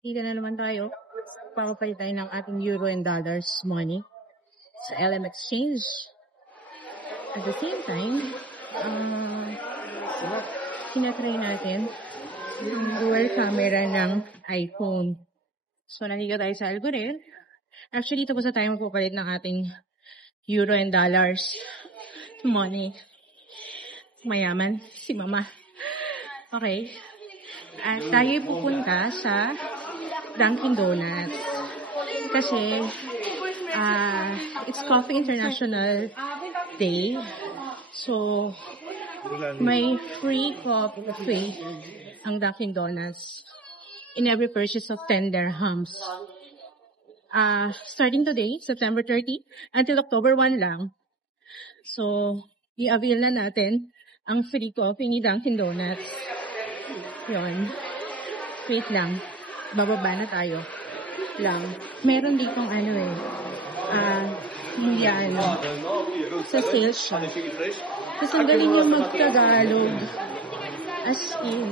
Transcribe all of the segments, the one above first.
Dito na naman tayo. Papapalit tayo ng ating euro and dollars money sa LM Exchange. At the same time, sinatry natin yung dual camera ng iPhone. So, nandito tayo sa Algorithm. Actually, tapos na tayo magpapalit ng ating euro and dollars money. Mayaman, si Mama. Okay. At tayo pupunta sa Dunkin' Donuts. Kasi, it's Coffee International Day. So, may free coffee ang Dunkin' Donuts in every purchase of 10 dirhams. Starting today, September 30, until October 1 lang. So, i-avail na natin ang free coffee ni Dunkin' Donuts. Yun. Wait lang. Bababa na tayo. Lang. Meron ditong hindi sa sales siya. Tapos ang galing yung mag-Tagalog. As in.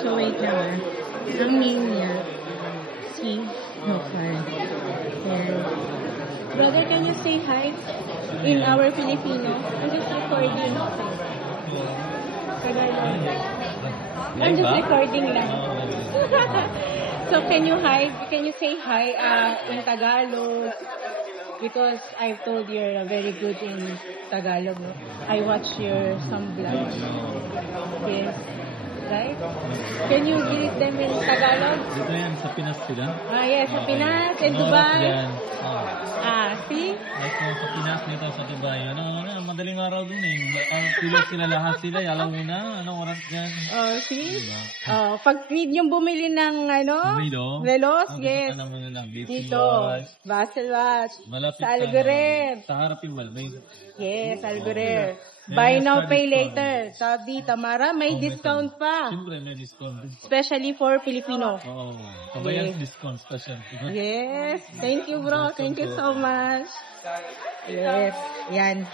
So, wait lang. Ang name niya, si Nofan. Brother, can you say hi in our Filipino? I'm just recording. Tagalog. I'm just recording lang. So, can you say hi in Tagalog? Because I've told you're very good in Tagalog. No? I watch some vlogs. Yes. Right? Can you greet them in Tagalog? Dito yan, sa Pinas sila. Yes, sa Pinas, in Dubai. See? Like sa Pinas dito sa Dubai. Madaling araw dun eh. Tulog sila lahat sila. Alam mo na, anong oras dyan? See? Diba? Pag need yung bumili ng velos, yes. Alam mo na lang. Dito. Basel Watch. Malapit sa Algorithm. Sa harap yung Malmay. Yes, Algorithm. Buy now, pay later. Sabi, Tamara, may discount pa. Siyempre, may discount. Especially for Filipino. Oo. Kabayan discount special. Yes. Thank you, bro. Thank you so much. Yes. Yan.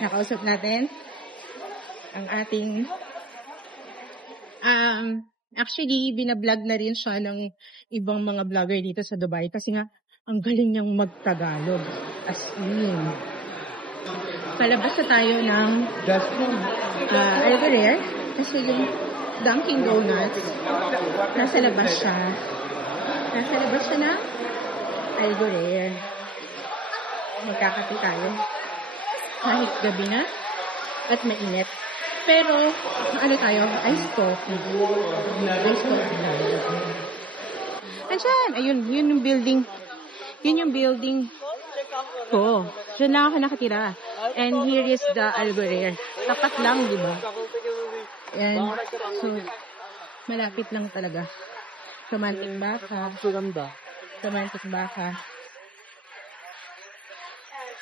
Nakausap natin ang ating actually, binablog na rin siya ng ibang mga vlogger dito sa Dubai kasi nga, ang galing niyang mag-Tagalog. As in. Palabas na tayo ng Algorithm kasi yung Dunkin' Donuts nasa labas siya ng Algorithm. Magkakape tayo kahit gabi na at mainit, pero tayo, iced coffee andyan, ayun, yun yung building ko. Diyan lang ako nakatira. And here is the Algorithm. Tapat lang, di ba? And so, malapit lang talaga. Romantic baka.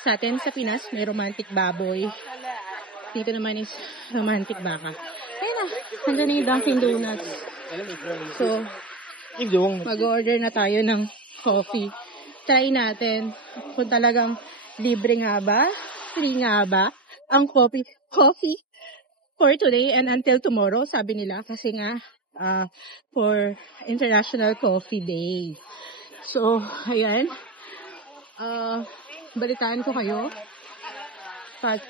Sa atin, sa Pinas, may romantic baboy. Dito naman is romantic baka. Ayun na, hanggang na yung Dunkin' Donuts. So, mag-order na tayo ng coffee. Try natin kung talagang libre nga ba, free nga ba ang coffee for today and until tomorrow, sabi nila, kasi nga for International Coffee Day. So, ayan. Balitaan ko kayo. But,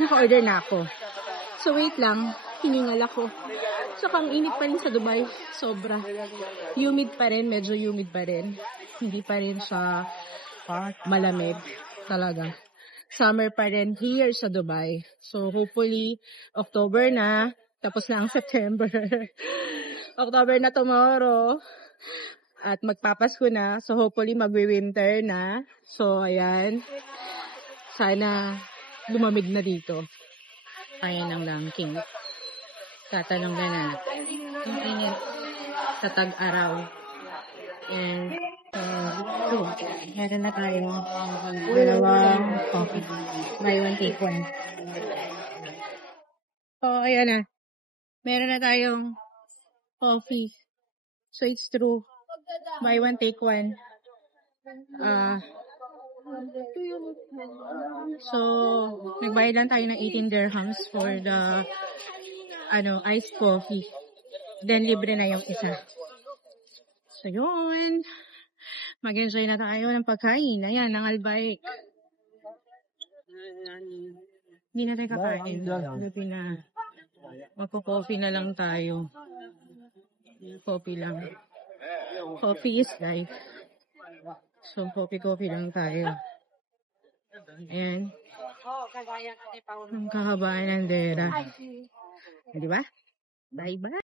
naka-order na ako. So, wait lang. Hiningal ako. So, ang init pa rin sa Dubai. Sobra. Humid pa rin. Medyo humid pa rin. Hindi pa rin siya malamig. Talaga. Summer pa rin here sa Dubai. So, hopefully, October na. Tapos na ang September. October na tomorrow. At magpapasko na. So, hopefully, magwi-winter na. So, ayan. Sana lumamig na dito. Kaya ng langking. Tatanong na ang init sa tag-araw. And, meron na tayo dalawang coffee. Buy one, take one. So, ayan na. Meron na tayong coffee. So, it's true. Buy one, take one. So, nagbayad lang tayo ng 18 dirhams for the iced coffee. Then, libre na yung isa. So, So, yun. Mag-enjoy na tayo ng pagkain. Ayan, ng Albay. Hindi na tayo kakain. Buti na. Magko-coffee na lang tayo. Coffee lang. Coffee is life. So, coffee lang tayo. Ayan. Ang kahabaan ng dera. Di ba? Bye-bye.